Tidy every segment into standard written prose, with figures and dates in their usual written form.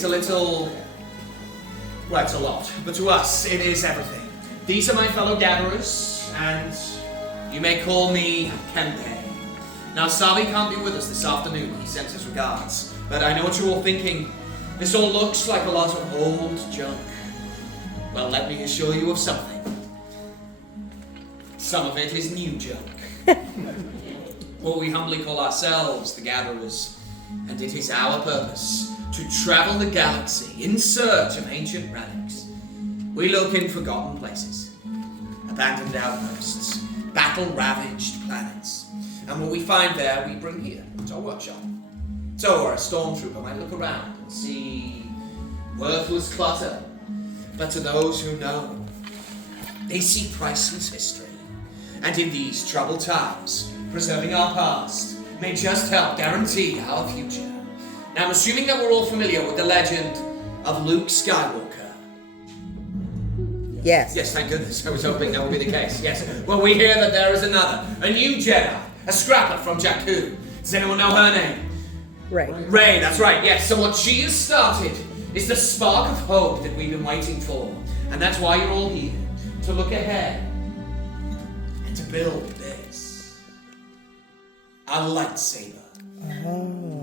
it's a little... Well, it's a lot, but to us, it is everything. These are my fellow gatherers, and you may call me Kempe. Now, Savi can't be with us this afternoon. He sends his regards. But I know what you're all thinking. This all looks like a lot of old junk. Well, let me assure you of something. Some of it is new junk. What we humbly call ourselves, the Gatherers. And it is our purpose to travel the galaxy in search of ancient relics. We look in forgotten places, abandoned outposts, battle-ravaged planets. And what we find there, we bring here to our workshop. So a stormtrooper might look around and see worthless clutter. But to those who know, they see priceless history. And in these troubled times, preserving our past may just help guarantee our future. Now, I'm assuming that we're all familiar with the legend of Luke Skywalker. Yes. Yes, thank goodness. I was hoping that would be the case. Yes. Well, we hear that there is another, a new Jedi, a scrapper from Jakku. Does anyone know her name? Rey, that's right, yes. So what she has started is the spark of hope that we've been waiting for. And that's why you're all here, to look ahead and to build this. A lightsaber. Oh.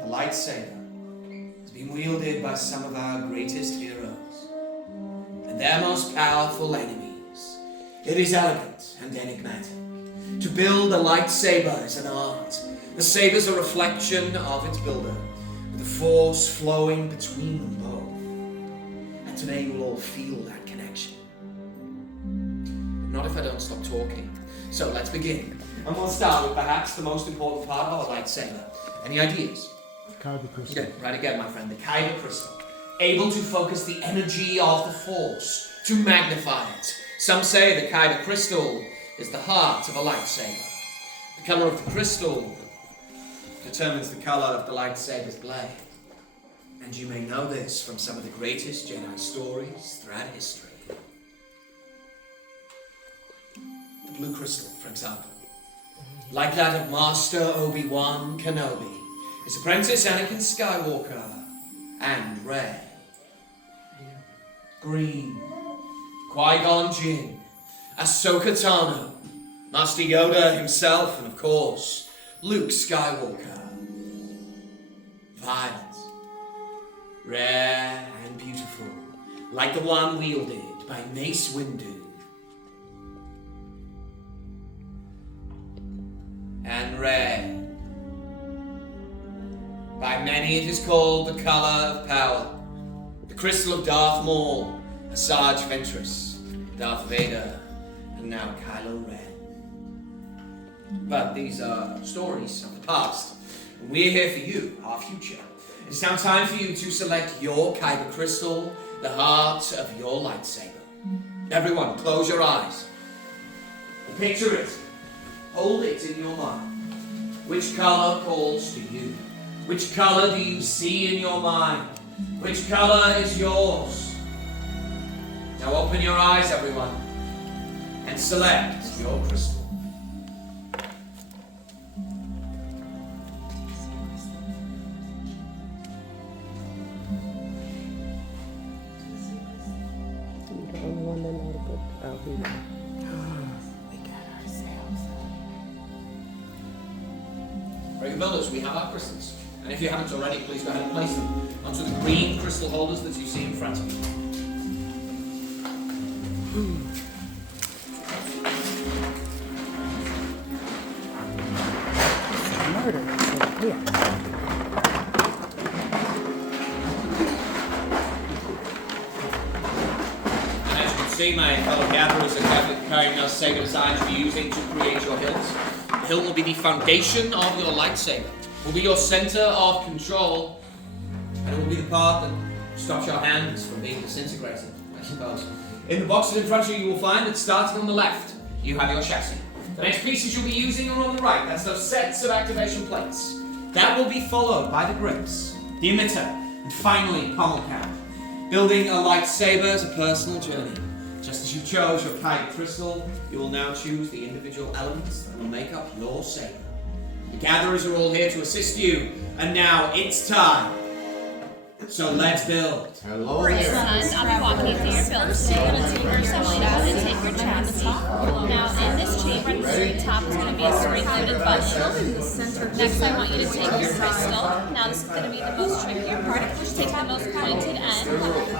The lightsaber has been wielded by some of our greatest heroes and their most powerful enemies. It is elegant and enigmatic. To build a lightsaber is an art. The saber is a reflection of its builder, with the force flowing between them both. And today you will all feel that connection. But not if I don't stop talking. So let's begin. And we'll start with perhaps the most important part of a lightsaber. Any ideas? Kyber Crystal. Yeah, right again, my friend. The Kyber Crystal. Able to focus the energy of the Force, to magnify it. Some say the Kyber Crystal is the heart of a lightsaber. The color of the crystal determines the color of the lightsaber's blade. And you may know this from some of the greatest Jedi stories throughout history. The blue crystal, for example. Like that of Master Obi-Wan Kenobi, his apprentice Anakin Skywalker, and Rey. Green, Qui-Gon Jinn, Ahsoka Tano, Master Yoda himself, and of course, Luke Skywalker. Violet, rare and beautiful, like the one wielded by Mace Windu. And red. By many it is called the color of power, the crystal of Darth Maul, Asajj Ventress, Darth Vader, and now Kylo Ren. But these are stories of the past, and we're here for you, our future. It's now time for you to select your Kyber Crystal, the heart of your lightsaber. Everyone, close your eyes. Picture it. Hold it in your mind. Which color calls to you? Which color do you see in your mind? Which color is yours? Now open your eyes, everyone, and select your crystal. The only one that know the book. Oh, here we go. We got ourselves. Very builders, we have our crystals. And if you haven't already, please go ahead and place them onto the green crystal holders that you see in front of you. Murder. Yeah. And as you can see, my fellow gatherers are carrying those saber designs you're using to create your hilts. The hilt will be the foundation of your lightsaber. Will be your center of control, and it will be the part that stops your hands from being disintegrated, I suppose. In the boxes in front of you will find that starting on the left, you have your chassis. The next pieces you'll be using are on the right. That's those sets of activation plates. That will be followed by the grips, the emitter, and finally, Pommel cap. Building a lightsaber is a personal journey. Just as you chose your Kyber Crystal, you will now choose the individual elements that will make up your saber. The gatherers are all here to assist you, and now it's time. So let's build. Hello Son, there. I'll be walking you through your build today. First, I want you to take your chassis. Now, in this chamber at the very top is going to be a spring-loaded button. Next, I want you to take your crystal. Now, this is going to be the most trickier part. Take the most pointed end,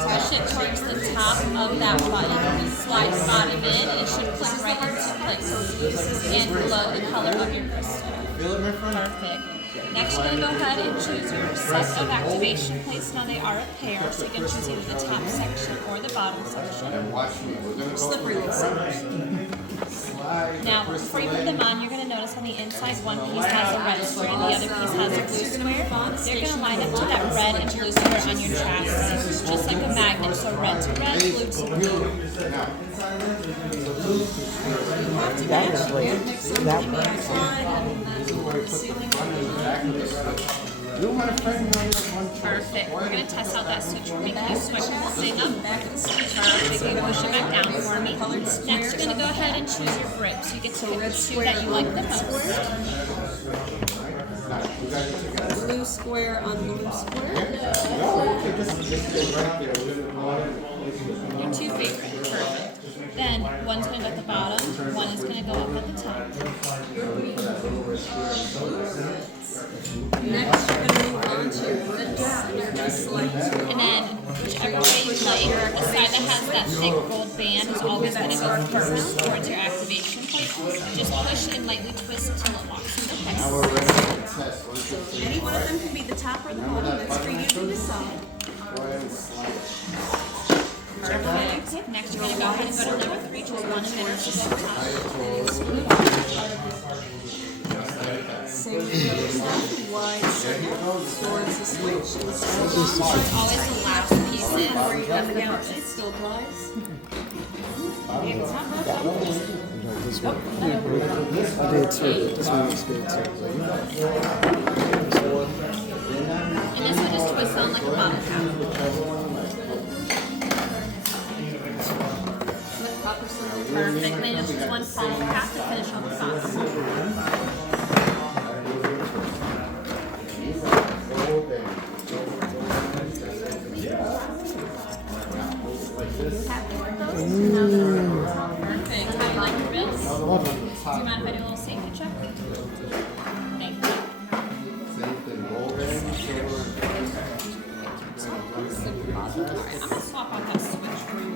push it towards the top of that button. Slide the bottom in. It should click right into place. And glow the color of your crystal. Perfect. Next, you're going to go ahead and choose your set of activation plates. Now, they are a pair, so you can choose either the top section or the bottom section. And watch me. We're gonna go slippery. Now, before you put them on, you're going to notice on the inside, one piece has a red square, the other piece has a blue square. They're going to line up to that red and blue square on your chassis, just like a magnet. So red to red, blue to blue. That's great. That Perfect. We're going to test out that switch. We're making you switch the thing up. Perfect. You push it back down for me. Next, you're going to go ahead and choose your grip. So you get to pick the two that you like the most. Blue square on blue square. Your two favorite. Perfect. Then one's going to go at the bottom, one is going to go up at the top. Next, you're going to move on to your grips, and you're going to select two. And then whichever way you like, the side that has that thick gold band is always going to go first towards your activation point. Just push and lightly twist until it locks into place. So any one of them can be the top or the bottom. That's for you to decide. Perfect. Next, you're going to go ahead and go to number 3, choose one emitter to go top. Same with the other side. Wide circle towards the switch. And still It's on. always the last piece in. Where you have the galaxy, it still applies. If it's not broken, I did too. This one looks good too. And this one just twists on like a bottle cap. proper symbol. Perfect. Then you'll choose one Pommel cap to finish on the bottom. Happy with those? Perfect. How do you like your bits? Do you mind if I do a little safety check? Thank you. Alright, I'm going to swap out that switch for you.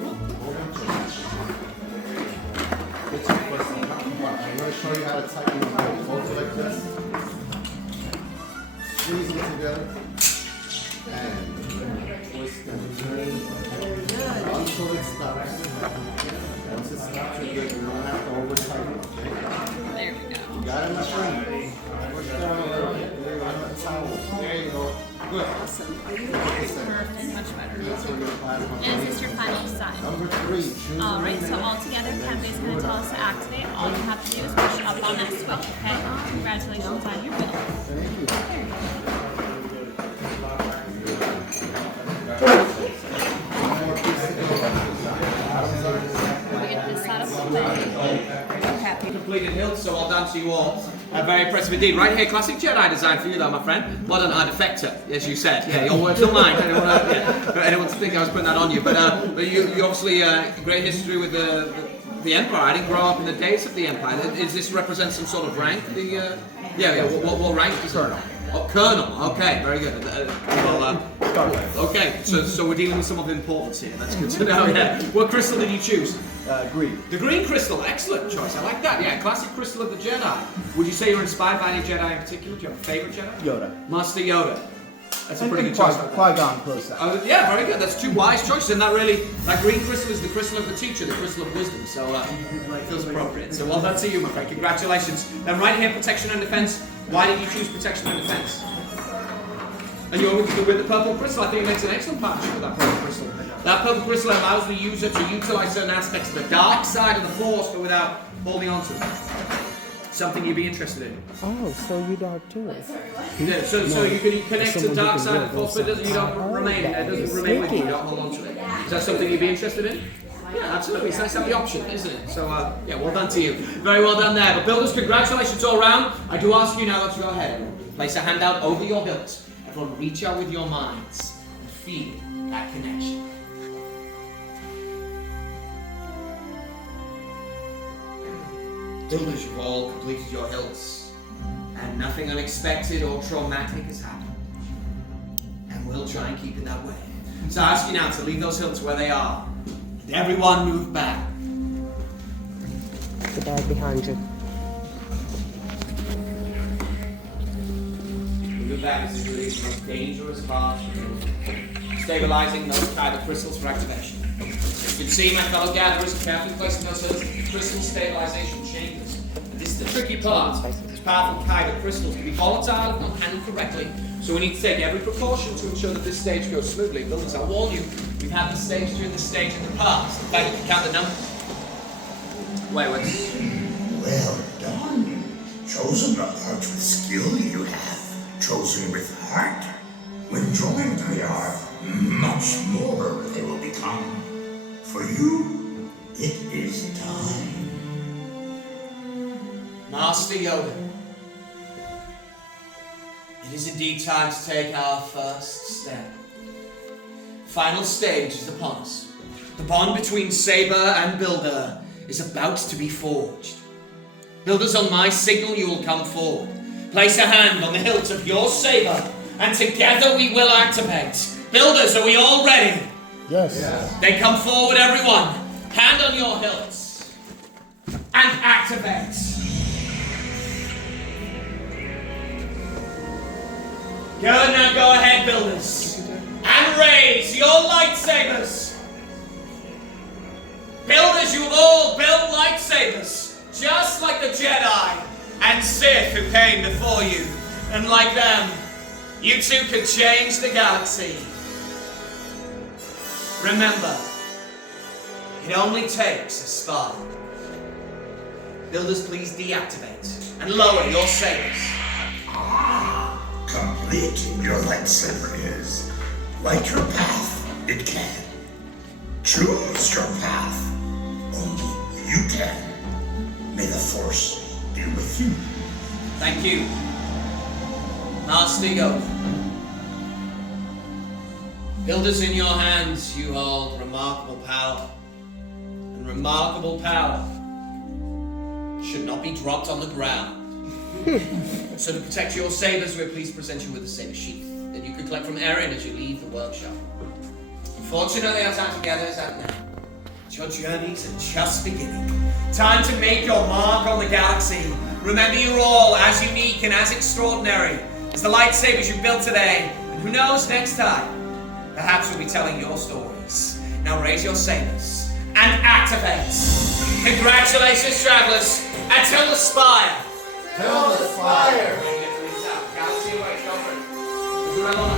I'm going to show you how to tighten them out. Both like this. Squeeze them together. And twist and turn. Until it stops. Once it stops, you're good. You don't have to over tighten it, okay? There we go. You got it, my friend. Push down a little bit. There you go. On the towel. There you go. Good. Awesome. Are you Perfect. Much better. And is this your final design? Number 3. Choose Alright, so all together, Kembe's going to tell us to activate. All you have to do is push up on that switch, okay? Congratulations on your build. We're going to this side of the way. Completed Hilt, so well done to you all. Very impressive indeed. Right here, classic Jedi design for you though, my friend. Modern artifactor, as you said. Yeah, your words are mine. I don't want to think I was putting that on you. But you obviously great history with the Empire. I didn't grow up in the days of the Empire. Does this represent some sort of rank? What rank is Colonel. Oh, Colonel. Okay, very good. Okay, so we're dealing with some of importance here. That's good to know. Yeah. What crystal did you choose? Green. The green crystal, excellent choice. I like that. Yeah, classic crystal of the Jedi. Would you say you're inspired by any Jedi in particular? Do you have a favorite Jedi? Yoda. Master Yoda. That's a pretty And good choice. Qui-Gon close up. Yeah, very good. That's two wise choices, and that green crystal is the crystal of the teacher, the crystal of wisdom. So it feels appropriate. So well done to you, my friend. Congratulations. Then right here, protection and defense. Why did you choose protection and defense? And you're with the purple crystal. I think it makes an excellent partnership with that purple crystal. That purple crystal allows the user to utilize certain aspects of the dark side of the Force, but without holding on to it. Something you'd be interested in. Oh, so you dark too. Yeah, so you can connect to the someone dark who can side of the live Force, but you don't remain. It doesn't remain with you. You don't hold on to it. Is that something you'd be interested in? Yeah, absolutely. It's nice to have the option, isn't it? So, yeah, well done to you. Very well done there. But builders, congratulations all round. I do ask you now to go ahead. Place a hand out over your hilt. Everyone reach out with your minds and feel that connection. Builders, you've all completed your hilts. And nothing unexpected or traumatic has happened. And we'll try and keep it that way. So I ask you now to leave those hilts where they are. And everyone move back. The bag behind you. Move back as you release the most dangerous part. Stabilizing those Kyber Crystals for activation. You can see my fellow gatherers are carefully placing those hilts in the crystal stabilization chambers. And this is the tricky part. These powerful Kyber Crystals can be volatile if not handled correctly. So we need to take every precaution to ensure that this stage goes smoothly. Builders, I'll warn you, we've had this stage during this stage in the past. In fact, you can count the numbers. Wait. Well done. Chosen a part with skill you have. Chosen with heart. When joined they are, much more they will become. For you, it is time. Master Yoda, it is indeed time to take our first step. Final stage is upon us. The bond between Saber and Builder is about to be forged. Builders, on my signal you will come forward. Place a hand on the hilt of your saber, and together we will activate. Builders, are we all ready? Yes. Then come forward, everyone. Hand on your hilts. And activate. Good, now go ahead, builders. And raise your lightsabers. Builders, you have all built lightsabers. Just like the Jedi and Sith who came before you. And like them, you too could change the galaxy. Remember, it only takes a spark. Builders, please deactivate and lower your sabers. Complete your lightsaber is. Light your path, it can. Choose your path, only you can. May the Force be with you. Thank you, Master Yoda. Builders, in your hands you hold remarkable power. And remarkable power should not be dropped on the ground. So to protect your sabers, we're pleased to present you with a saber sheath that you can collect from Erin as you leave the workshop. Unfortunately, our time together is out now. But your journeys are just beginning. Time to make your mark on the galaxy. Remember, you're all as unique and as extraordinary as the lightsabers you built today. And who knows, next time, perhaps we'll be telling your stories. Now raise your sabers and activate. Congratulations, travelers. Until the spire. Till the spire. Galaxy awaits, go for it.